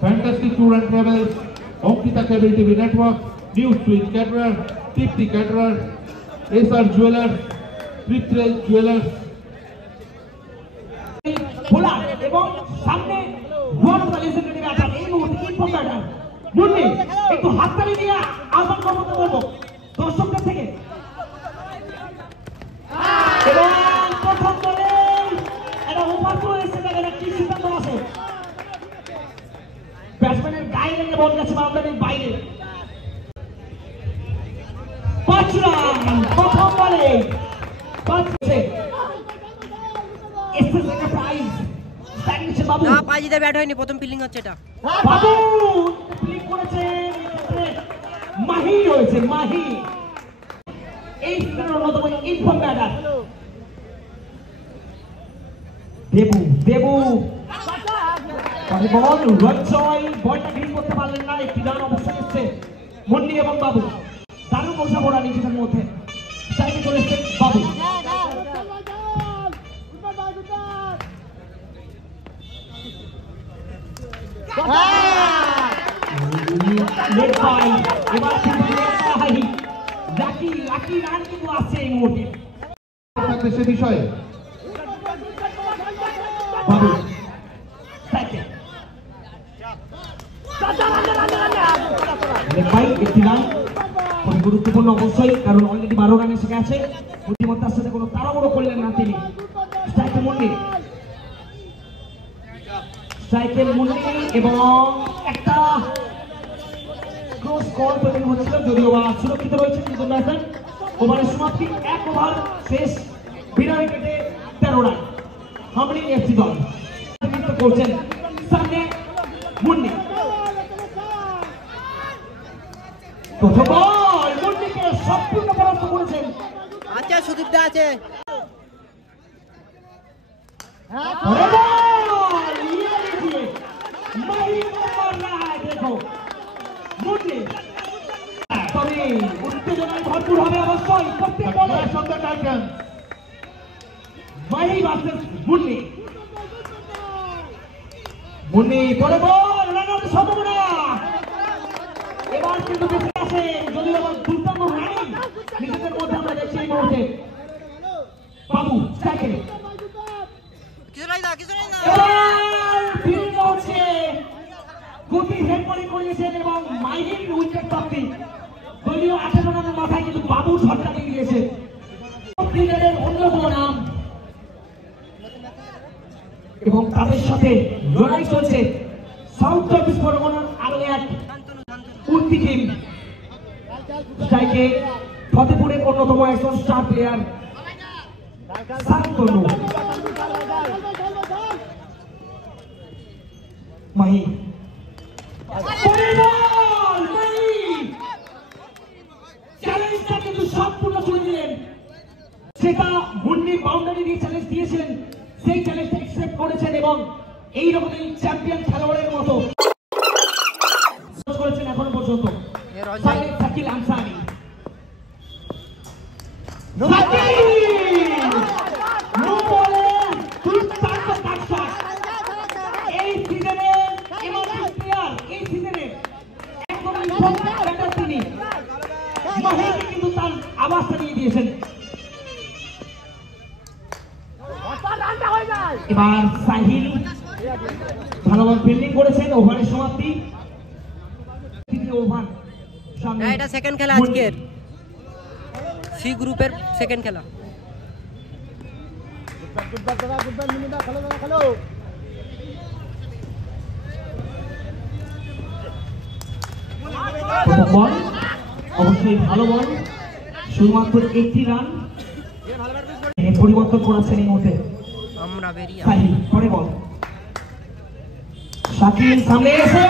Fantastic Tour and Travels, Ankita Cable TV Network, News Twitch Caterer, Tipti Caterer, SR Jewelers, Triptrail Jewelers. খোলা এবং সামনে one of the legendary batter এই মুহূর্তে inform batter Munni একটু হাততালি দিয়ে আহ্বান করবো দর্শকদের থেকে এবং প্রথম বলে এটা ওভার করে এসে দেখেন কি সিদ্ধান্ত আছে ব্যাটসম্যানের গায়ে লেগে বল গেছে বাউন্ডারির বাইরে 5 রান প্রথম বলে 5 না পাজিতে ব্যাট হয়নি প্রথম ফিল্ডিং হচ্ছে এটা বাবু ফিল্ডিং করেছে মাহি রয়েছে মাহি এই সিজনের অন্যতম ইনফর্ম ব্যাটার দেবু বল রঞ্জয় বলটা গ্রিপ করতে পারলেন না একটি রান অবশ্যই এসছে মুন্নি এবং বাবু দারুণ বোঝাপড়া নিজেদের মধ্যে স্ট্রাইকে চলে এসছে বাবু লাকি রান কিন্তু আসছে এই মুহূর্তে সে বিষয়ে বাবু একটি রান খুব গুরুত্বপূর্ণ অবশ্যই কারণ অলরেডি 12 রান এসে গেছে বুদ্ধিমত্তার সাথে কোনো তাড়াহুড়ো করলেন না তিনি স্ট্রাইকে মুন্নি এবং একটা ক্রস কল তৈরি হচ্ছিল যদিও বা সুরক্ষিত রয়েছে কিন্তু ব্যাটসম্যান ওভারের সমাপ্তি 1 ওভার শেষ বিনা উইকেটে 13 রান হামলিং এফসি দল করছেন সামনে মুন্নি প্রথম বল মুন্নিকে সম্পূর্ণ পরাস্ত করেছেন আচ্ছা সুদীপদা আছে উত্তেজনায় ভরপুর হবে অবশ্যই প্রত্যেক বলে মাহি ভার্সেস মুন্নি পরে বল রানার সম্ভাবনা এবার কিন্তু বেঁচে আছে যদিও আবার দুর্দান্ত রানিং নিজেদের মধ্যে আমরা দেখছি এই মুহূর্তে বাবু স্ট্রাইকে গতি হেড বোলিং করিয়েছেন এবং মাইহির উইকেট প্রাপ্তি দলীয় 18 রানের মাথায় কিন্তু বাবু ঝটকা দিয়ে দিয়েছে ক্রিকেটের অন্যতম নাম এবং তাদের সাথে লড়াই চলছে সাউথ চব্বিশ পরগনার আরো এক উর্তি টিম স্ট্রাইকে ফতেপুরের অন্যতম একজন স্টার প্লেয়ার শান্তনু মাহি চ্যালেঞ্জটা কিন্তু সম্পূর্ণ চলে দিলেন সেটা মুন্নি বাউন্ডারি দিয়ে চ্যালেঞ্জ দিয়েছিলেন সেই চ্যালেঞ্জটা অ্যাকসেপ্ট করেছেন এবং এইরকমই চ্যাম্পিয়ন খেলোয়াড়ের মতো করেছেন এখনো পর্যন্ত শাকিল আনসারি এই সিজনে এই সিজনে একদম তিনি মাহিকে কিন্তু তার আওয়াজটা দিয়ে দিয়েছেন এবার সাহিল ভালো বল ফিল্ডিং করেছেন ওভারের সমাপ্তি তৃতীয় ওভার সামনে এটা সেকেন্ড খেলা আজকের সি গ্রুপের সেকেন্ড খেলা বল অবশ্যই ভালো বল শুধুমাত্র 80 রান পরিবর্তন করেছেন এই মুহূর্তে আমরা বেরিয়ে সাহিল পরে বল শাকিল সামনে এসে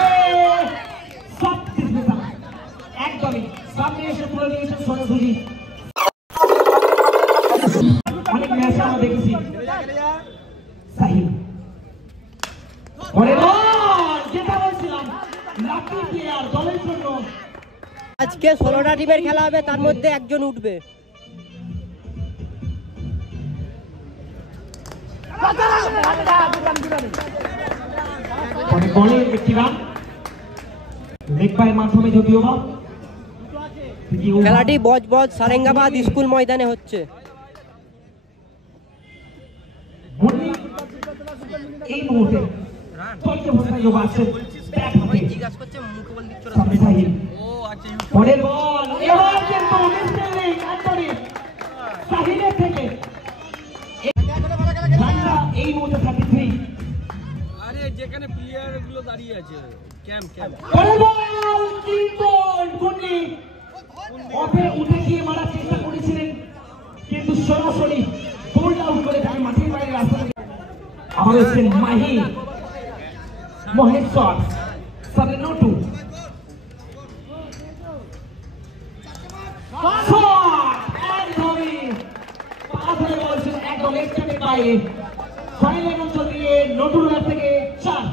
একদমই সামনে এসে তুলে নিয়েছেন সোনাঝুরি অনেক ম্যাচ আমরা দেখেছি সাহিল পরে বল যেটা বলছিলাম লাকি প্লেয়ার দলের জন্য আজকে 16টা টিমের খেলা হবে তার মধ্যে একজন উঠবে বলে একটি রান লেগ পায়ের মাধ্যমে যদিও বা খেলাটি বজবজ সারেঙ্গাবাদ স্কুল ময়দানে হচ্ছে। এই মুহূর্তে চলছে অবস্থায় যোগ আছে ব্যাট হাতে জিজ্ঞাসা করছে মুখে বল দিচ্ছ সামনে সাহিল ও আচ্ছা পরের বল এবার কিন্তু মিসলিং অ্যান্টনি সাহিলের থেকে রানটা এই মুহূর্তে 33। আরে যেখানে প্লেয়ার গুলো দাঁড়িয়ে আছে ক্যাম্প পরের বল তিন বল গুন্ডি ওপে উঠে গিয়ে মারার চেষ্টা করেছিলেন কিন্তু সরাসরি বোল্ড আউট করে তাকে মাঠের বাইরে রাস্তা আবার হচ্ছেন মাহি মহেশ্বর সামনে নটু একদম এক্সট্রামের বাইরে ফাইনাল অঞ্চল দিয়ে নটুর হাত থেকে 4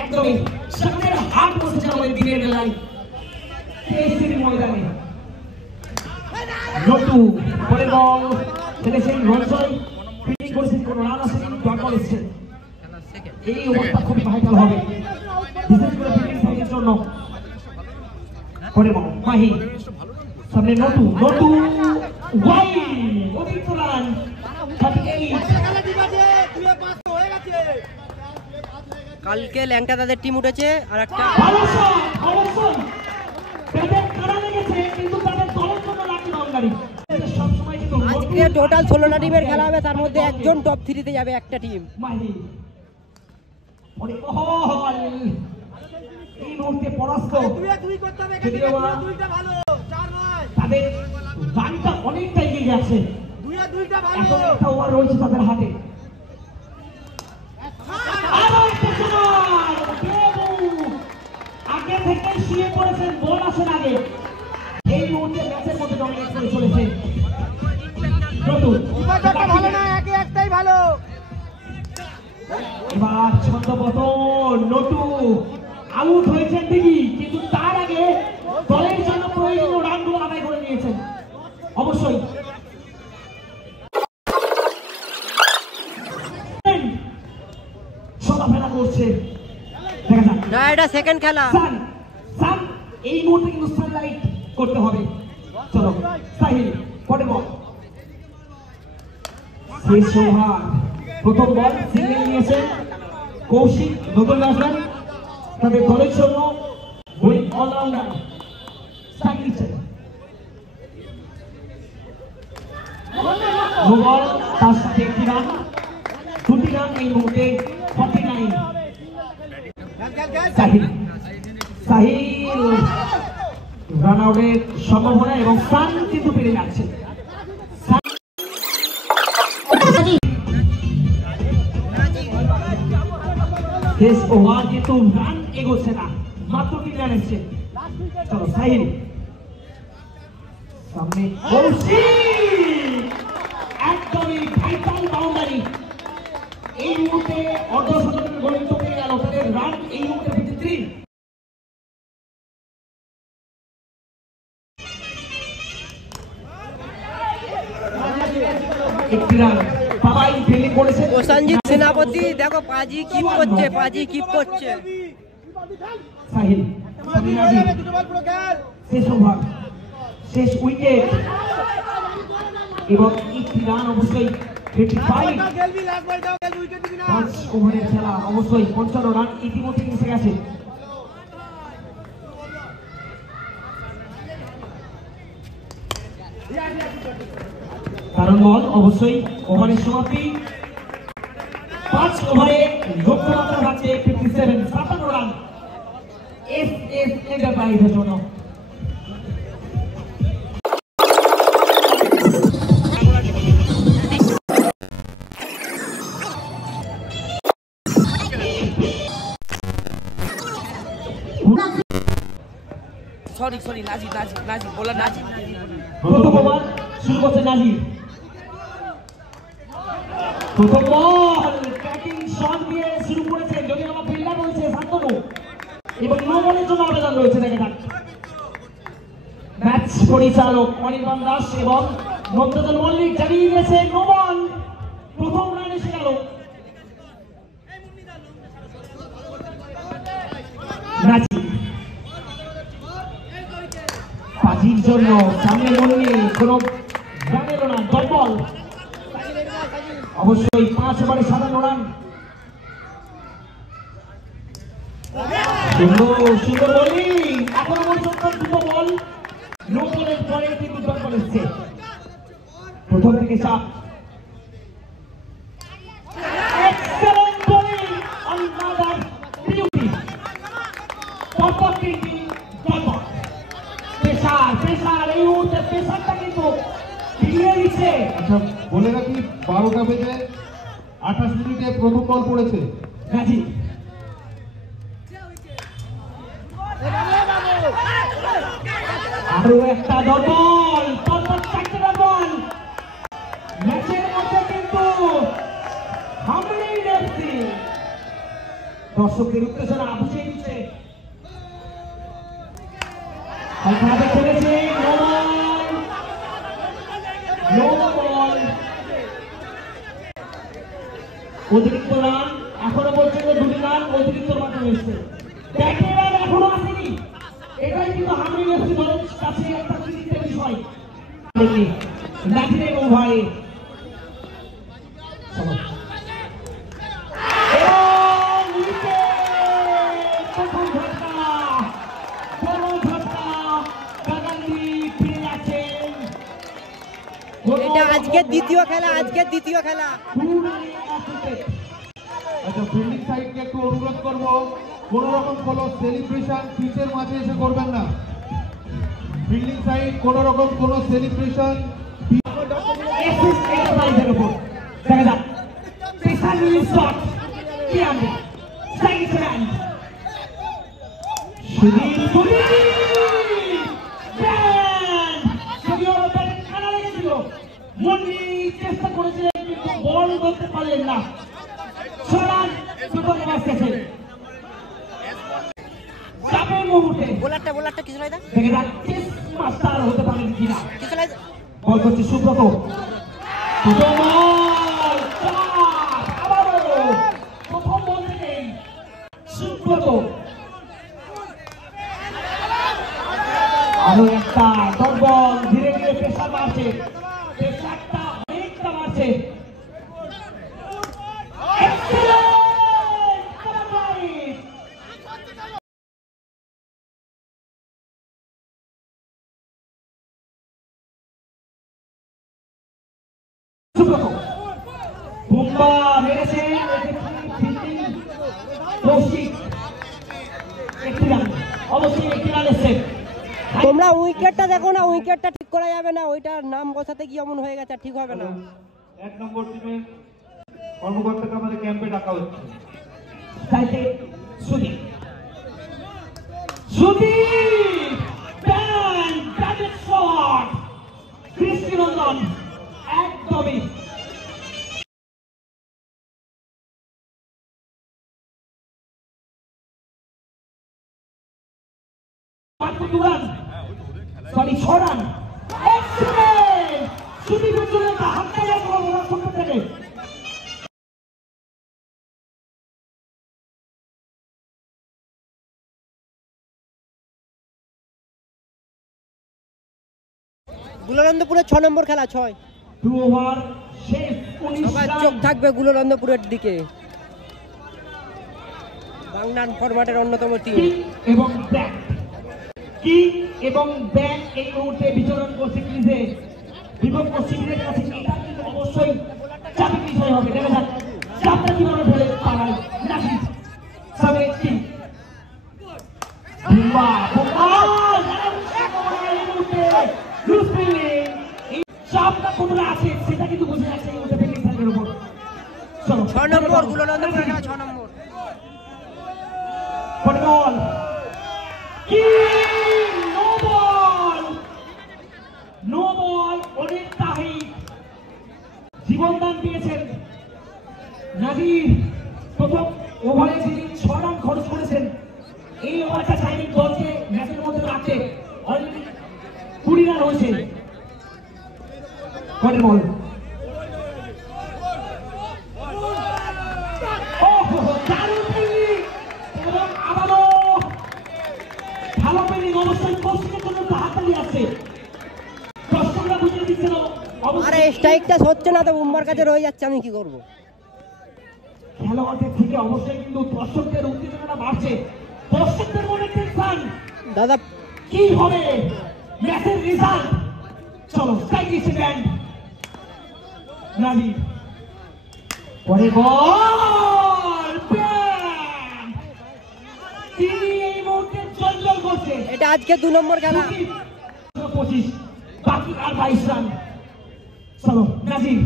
একদমই সামনের হাত বসেছে আমাদের দিনের বেলায় কেএসসির ময়দানে নটু পরে বল ফেলেছেন রঞ্জয় ফিল্ডিং করেছেন কোনো রান আসেনি ডট বল এসেছেন। এই ওভারটা খুবই ভাইটাল হবে বিশেষ করে ফিল্ডিং সাইডের জন্য। পরে বল মাহি সামনে নটু নটু ওয়াই অতিরিক্ত রান 38। কালকে ল্যাংটা তাদের টিম উঠেছে আর একটা আজকে টোটাল 16টা টিমের খেলা হবে, তার মধ্যে একজন টপ 3-তে যাবে একটা টিম। এই মুহূর্তে পরাস্ত তাদের রানটা অনেকটা এগিয়ে গেছে, এখন একটা ওভার রয়েছে তাদের হাতে। আগে থেকে শুয়ে পড়েছেন বল আসেন আগে। এই মুহূর্তে ম্যাচের মধ্যে ডমিনেট করে চলেছে এবার ছন্দপতন নটু আউট হয়েছেন ঠিকই, কিন্তু তার আগে দলের জন্য প্রয়োজনীয় রানগুলো আদায় করে নিয়েছেন অবশ্যই। চলাফেরা করছে দেখা যাক না, এটা সেকেন্ড খেলা। সান এই মুহূর্তে কিন্তু সানলাইট করতে হবে। চলো সাহিল পরে বল শেষ ওভার প্রথম বল সিঙ্গেল নিয়েছেন কৌশিক নতুন ব্যাটসম্যান তাদের দলের জন্য বোলিং অলরাউন্ডার স্ট্রাইক দিচ্ছেন বল তার সাথে একটি রান দুটি রান এই মুহূর্তে 49। সাহিল সাহিল রান আউটের সম্ভাবনা এবং সান কিন্তু পেরে যাচ্ছে। শেষ ওভার কিন্তু রান এগোচ্ছে না, মাত্র 3 রান এসছে। চলো সাহিল সামনে একদমই ভাইটাল বাউন্ডারি এই মুহূর্তে অর্ধশতকের গোল পেয়ে গেল তাদের রান এই মুহূর্তে 53। একটি রান সবাই ফিল্ডিং করেছে প্রসেনজিৎ সেনাপতি দেখো পাজি কিপ করছে সাহিল শেষ ওভার শেষ উইকেট এবং একটি রান অবশ্যই 55। 5 ওভারের খেলা অবশ্যই 55 রান ইতিমধ্যে এসে গেছে। কারণ বল অবশ্যই ওভারের সমাপ্তি 5 ওভারে লক্ষ্যমাত্রা থাকছে 57 রান এস এন্টারপ্রাইজের জন্য। সরি নাজিব বলা নাজিব প্রথম ওভার শুরু করছে নাজিব। প্রথম বল ব্যাটিং শট দিয়ে শুরু করেছেন, যদি আমার ফিল্ডার রয়েছে শান্তনু এবং নো বলের জন্য আবেদন রয়েছে। দেখে থাক ম্যাচ পরিচালক অনির্বাণ দাস এবং মমতাজুল মল্লিক জানিয়ে দিয়েছে নো বল। প্রথম রান এসে গেল জন্য সামনে মন্নি কোনো রান এলো না, ডট বল। অবশ্যই 5 ওভারে 57 রান। সুন্দর বোলিং, এখনো পর্যন্ত 2 বল, নো বলের পরে 3 ডট বল এসছে। প্রথম থেকে চাপ, এক্সেলেন্ট বোলিং, আনদার বিউটি, পরপর 3টি ডট বল। প্রেসার এই মুহূর্তে প্রেসারটা কিন্তু ফিরিয়ে দিচ্ছে। আচ্ছা বলে রাখি 12টা বেজে 28 মিনিটে প্রথম বল পড়েছে। গাজী আরো একটা ডট বল, পরপর 4টে ডট বল। ম্যাচের মধ্যে কিন্তু হামলিন এফসি দর্শকদের উত্তেজনা বুঝিয়ে দিচ্ছে। হালকাভাবে খেলেছে, নো বল, অতিরিক্ত রান এখনো পর্যন্ত 2টি রান অতিরিক্ত মাধ্যমে এসেছে। ব্যাটের রান এখনো আসেনি, এটাই কিন্তু হামলিন এফসি দলের কাছে একটা চিন্তার বিষয়। নাজিরের ওভারে এটা আজকের দ্বিতীয় খেলা, আজকের দ্বিতীয় খেলা। আচ্ছা ফিল্ডিং সাইডকে একটু অনুরোধ করব, কোন রকম কোনো সেলিব্রেশন পিচের মাঝে এসে করবেন না। ফিল্ডিং সাইড কোন রকম কোনো সেলিব্রেশন চেষ্টা করেছিলেন কিন্তু বল ধরতে পারলেন না। ছড়ান প্রথমে বাঁচতেছে চাপের মুহূর্তে বোলারটা কিছু নাই দা, দেখে যাচ্ছে মাস্টার হতে পারেন কিনা। কিছু নাই। বল করছে সুব্রত, প্রথম বল থেকেই সুব্রত আরো একটা ডট বল। ধীরে ধীরে প্রেসার বাড়ছে, প্রেসারটা অনেকটা বাড়ছে। সুব্রত বোম্বা মেরেছে, একটি রান, অবশ্যই একটি রান এসছে। তোমরা উইকেটটা দেখো না, উইকেটটা ঠিক করা যাবে না, ওইটার নাম বসাতে কি এমন হয়ে গেছে, ঠিক হবে না। 1 নম্বর টিমের কর্মকর্তাকে আমাদের ক্যাম্পে ডাকা হচ্ছে। তাইতে সুদীপ ব্যান ব্যাটেড শট, কৃষ্ণনন্দন একদমই সরি 6 রান। এক্সেলেন্ট সুদীপের জন্য একটা হাততালি আমরা করতে থেকে। গুলনন্দপুরের 6 নম্বর খেলা, 6। 2 ওভার শেষ, 19 সবার রান। চোখ থাকবে গুলনন্দপুরের দিকে। বাংলার ফরম্যাটের অন্যতম টিম এবং ব্যাক এই মুহূর্তে বিচরণ করছে ক্রিজে। বিপক্ষ শিবিরের কাছে এটা কিন্তু অবশ্যই চাপের বিষয় হবে। দেখা যাক চাপটা কিভাবে ফেলে পাড়ায় নাকি সামনে টিম চাপটা কোথায় আছে সেটা কিন্তু বুঝে যাচ্ছে এই মুহূর্তে ফিল্ডিং সাইডের উপর। 6 নম্বর গুলনন্দপুরের খেলা, 6 নম্বর। ফুটবল কি নো বল অনেক তাহিদ জীবনদান দিয়েছেন। নাজির প্রথম ওভারে যিনি 6 রান খরচ করেছেন, এই ওভারটা চাইনি দলকে ম্যাচের মধ্যে রাখতে। অলরেডি 20 রান হয়েছে। ফুটবল ভালো পেলিং, অবশ্যই কোচিংয়ের জন্য হাততালি আছে। স্ট্রাইকটা হচ্ছে না তো বুম্বার কাছে রয়ে যাচ্ছে, আমি কি করব? খেলোয়াড়দের থেকে অবশ্যই কিন্তু দর্শকদের উত্তেজনাটা বাড়ছে, দর্শকদের মনে টেনশন দাদা কি হবে ম্যাচের রেজাল্ট। চলো স্ট্রাইক দিচ্ছে ব্যান্ড নানি পরে বল ব্যান্ড তিনি এই মুহূর্তে চঞ্চল করছে। এটা আজকে 2 নম্বর খেলা। 25 বাকি আর 22 রান। চলো নাজির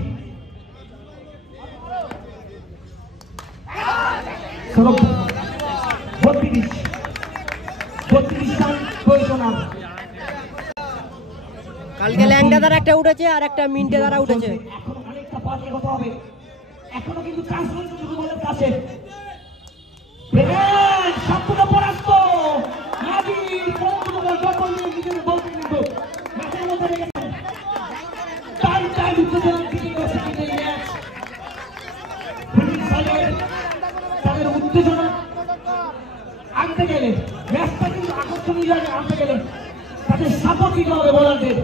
চলো 32 রান প্রয়োজন। কালকে ল্যাংডা দ্বারা একটা উঠেছে আর একটা মিন্টে দ্বারা উঠেছে। এখন অনেকটা পথ এগোতে হবে, এখনো কিন্তু চান্স রয়েছে যুবদলের কাছে। সবগুলো পরাস্ত নাজির বন্ধু বল দখল নিয়ে নিজের বলতে কিন্তু ম্যাচের মধ্যে রেখেছেন। টাইম উত্তেজনা থেকে গেছে কিন্তু এই ম্যাচ। তাদের উত্তেজনা আনতে গেলে, ম্যাচটা কিন্তু আকর্ষণীয় জায়গায় আনতে গেলে তাদের সাপোর্ট দিতে হবে বোলারদের।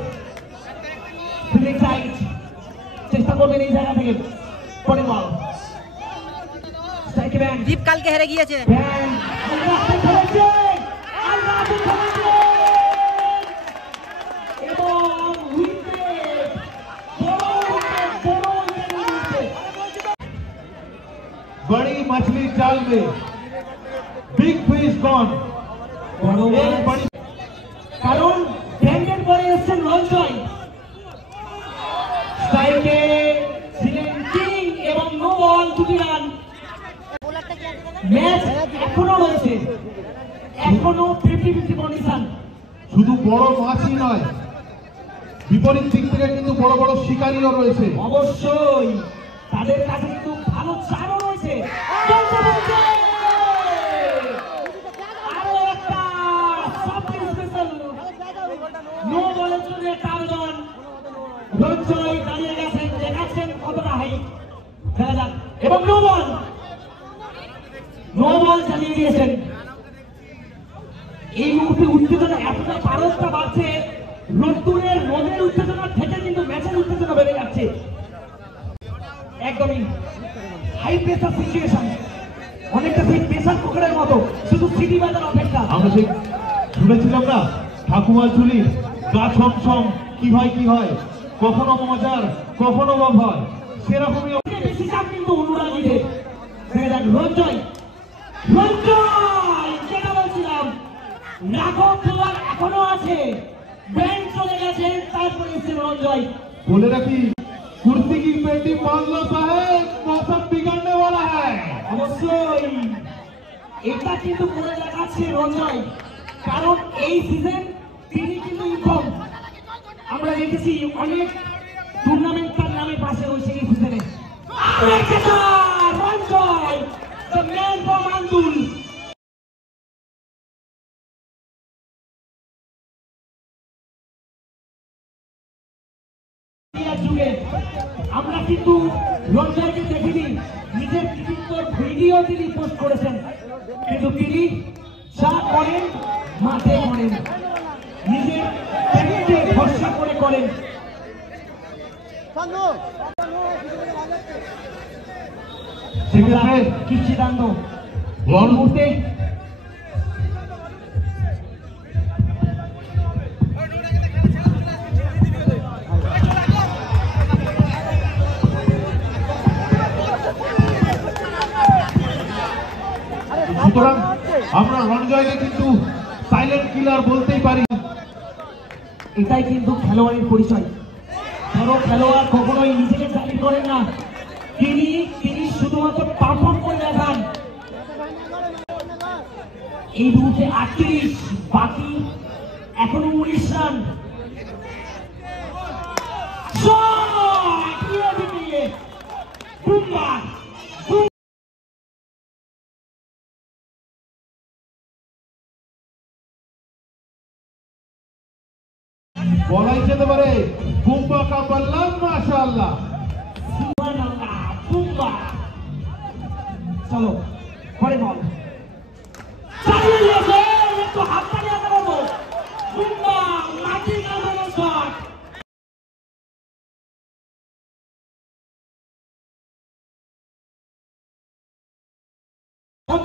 চেষ্টা করবেন এই জায়গা থেকে। পরে বল দীপ কালকে হেরে গিয়েছে। बड़ी मछली जाल में, बिग फिश गॉन। কারণ ব্যান্ডের পরে এসছেন রঞ্জয়, স্ট্রাইকে ছিলেন কিং এবং নো বল 2 রান। ম্যাচ এখনো রয়েছে, এখনো 50-50 কন্ডিশন। শুধু বড় মাছই নয়, বিপরীত দিক থেকে কিন্তু বড় বড় শিকারীও রয়েছে। অবশ্যই তাদের কাছে কিন্তু ভালো চারও রয়েছে। আরো একটা সবচেয়ে স্পেশাল নো বলের জন্য একটা আবেদন। রঞ্জয় দাঁড়িয়ে গেছেন, দেখাচ্ছেন কতটা হাই খেলা যাক এবং নো বল চালিয়ে দিয়েছেন। এই মুহূর্তে উত্তেজনা এতটা পারদটা বাড়ছে, রোদের উত্তেজনা থেকে কিন্তু ম্যাচের উত্তেজনা বেড়ে যাচ্ছে। একদমই হাই প্রেসার সিচুয়েশন, অনেকটা সেই প্রেসার কুকারের মতো, শুধু সিটি বাজার অপেক্ষা। আমরা সেই শুনেছিলাম না ঠাকুমার ঝুলি গা ছমছম, কি হয় কখনো মজার কখনো বা ভয়, সেরকমই বেশি চাপ কিন্তু অনুরাগীদের। রঞ্জয় যেটা বলছিলাম, রাঘব বোলার এখনো আছে, ব্যান্ড চলে গেছে, তারপরে এসছে রঞ্জয়। বলে রাখি কুর্তি কি পেটি মান লো সাহেব, মৌসুম বিগড়নে वाला है। অবশ্যই এটা কিন্তু করে দেখাচ্ছে রঞ্জয়, কারণ এই সিজন তিনি কিন্তু ইনফর্ম। আমরা দেখেছি অনেক টুর্নামেন্ট তার নামে পাশে রয়েছে এই সিজনে। Ranjoy the man from Andul. আমরা কিন্তু রঞ্জয়কে দেখিনি, নিজের কৃতিত্বর ভিডিও তিনি পোস্ট করেছেন, কিন্তু তিনি যা করেন মাঠে করেন, নিজের প্রেমকে ভরসা করে করেন। কি সিদ্ধান্ত এই মুহূর্তে সুতরাং আমরা রঞ্জয়কে কিন্তু সাইলেন্ট কিলার বলতেই পারি। এটাই কিন্তু খেলোয়াড়ের পরিচয়। ধরো খেলোয়াড় কখনোই নিজেকে জাহির করেন না, তিনি শুধুমাত্র পারফর্ম করে দেখান। এই মুহূর্তে 38, বাকি এখনো 19 রান। বলাই যেতে পারে বুম্বা কা বললাম মাশাআল্লাহ। চলো পরে বল হাত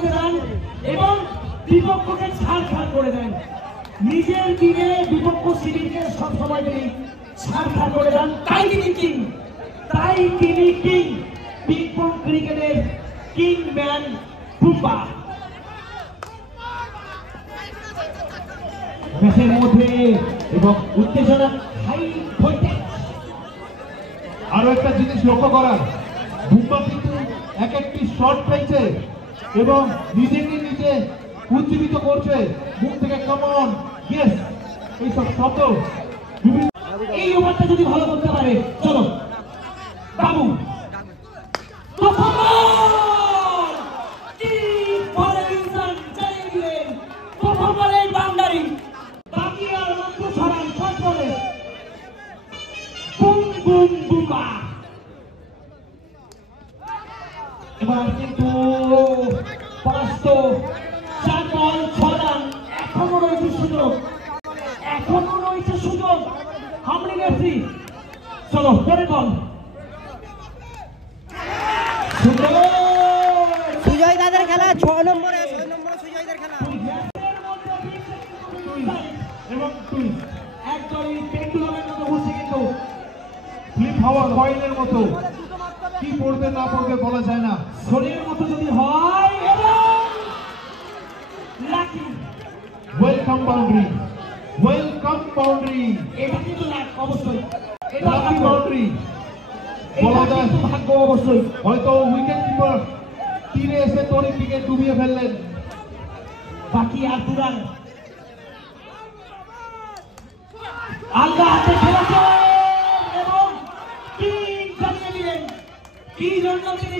দেন এবং বিপক্ষকে ছাড়খাড় করে দেন। নিজের টিমে বিপক্ষ শিবিরকে সবসময় তিনি ছাড়খাড় করে দেন। তাই তিনি কিং, তাই তিনি কিং, পিংপং ক্রিকেটের কিং ম্যান বুম্বা। ম্যাচের মধ্যে এবং উত্তেজনা হাই ভোল্টেজ। আরো একটা জিনিস লক্ষ্য করার, বুম্বা কিন্তু এক একটি শট পেয়েছে এবং নিজেকে নিজে উজ্জীবিত করছে, মুখ থেকে কামন ইয়েস এইসব শব্দ। এই ওভারটা যদি ভালো করতে পারে, চলো বাবু এবার কিন্তু পরাস্ত 4 বল 6 রান। এখনো রয়েছে সুযোগ, এখনো রয়েছে সুযোগ হামলিং এফসি। চলো পরের বল। সুজয় দাদের খেলা 6 নম্বরে সুজয়দের খেলা। এবং টুইন একদমই পেন্ডুলামের মতো ঘুরছে, কিন্তু ফ্লিপ হাওয়া কয়েলের মতো, কি পড়বে না পড়বে বলা যায় না। শরীরের মতো যদি হয় এবং lucky. Welcome boundary, welcome boundary, এটা কিন্তু লাক অবশ্যই, এটা লাকি ভাগ্য, বাউন্ডারি এটা বলা যায়। কিন্তু ভাগ্য অবশ্যই। হয়তো উইকেট কিপার তীরে এসে তরির দিকে ডুবিয়ে ফেললেন। বাকি আর 2 রান। আলগা হাতে খেলেছে এবং কি জানিয়ে দিলেন, কি জন্য তিনি